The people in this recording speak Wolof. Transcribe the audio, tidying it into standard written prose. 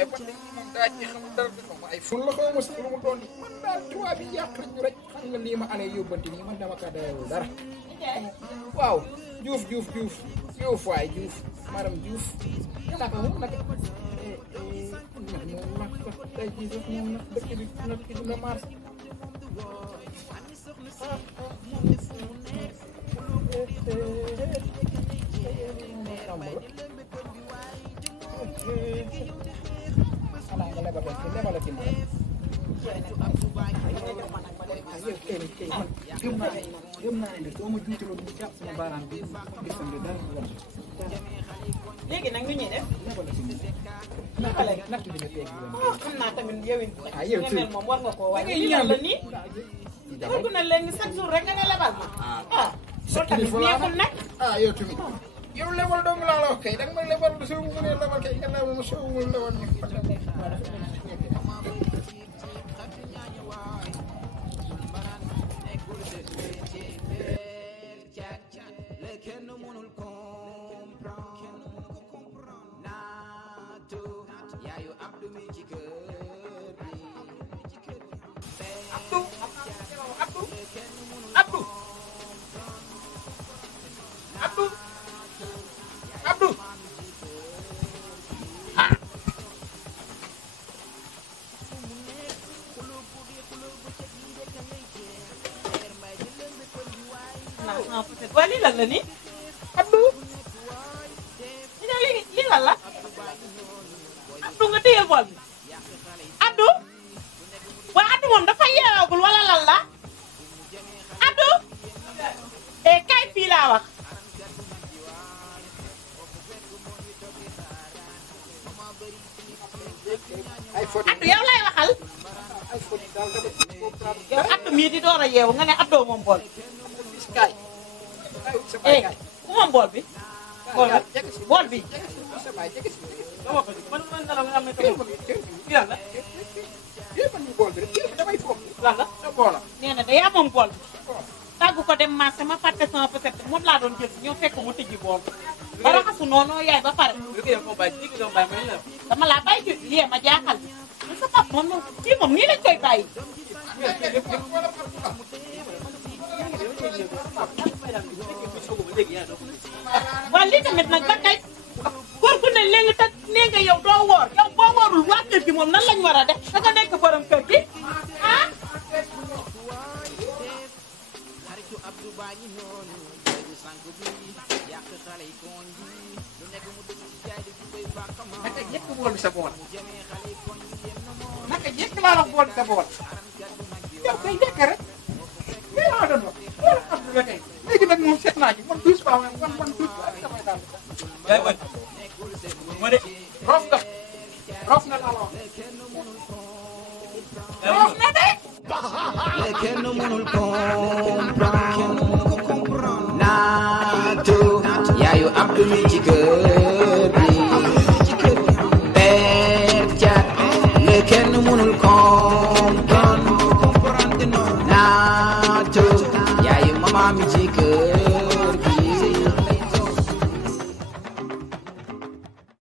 waaye man de moom daa ci xam dara moom ay ful la xaw ma sax lu mu doon man daal tubaab bi yàq nañu rek xam nga lii ma anee yóbbante nii man dama kaa dayoo dara waaw Diouf waay Diouf madame Diouf naka moom naka moom nag tey jii sax moom nag dëkk bi nag ki dina mars xanaa nga lebalati ma gëm naa ne soo ma juutaloon mu jàpp sama baaraam bi gisam de dara léegi nag ñu ñuy def. natt bi nga teg xam naa tamit yow it. yow nga mel moom war nga koo wàññi. ñu la nii. dugg na léegi chaque jour rek nga ne lebal ma. loolu tamit neexul nag. yow tamit yow lebal dong laa la wax kay danga may lebal soo mu mënee lebal kay nga lebal ma soo mu lebal ñu waa lii lan la nii Abdou lii lan la Abdou nga téye bool bi Abdou waa Abdou moom dafa yeewagul wala lan la Abdou kay fii laa wax Abdou yow lay waxal yow Abdou mii di door a yeewu nga ne Abdou moom bool ku moom bool bi bool bi man dara nga am ne tamit lan la lan la nee na day amoon bool bi tàggu ko dem marché ma fàtte sama peut-être moom laa doon jël ñëw fekk mu tëjji bool ba raxasu noonu yaay ba pare dama laa bàyyi ci lii ma jaaxal bi sa pap moom kii moom nii lañ koy bàyyi waaw lii tamit nag ba tey góor gu ne léegi te nee nga yow doo woor yow boo woorul waa kër gi moom nan lañ war a def da nga nekk borom kër gi ah. naka jekk bool bi sa bool naka jekk laa la bool bi sa bool yow kay njëkk rek lii laa doon wax loolu Abdou la kay léegi nag moom seet naa ci man douze fois man douze fois damay daal yaay bañ ma de roof na laa la wax roof na de kenn mënul comprendre naatu yaayu Abdou mi ci kër bi Père Thiat kenn mënul comprendre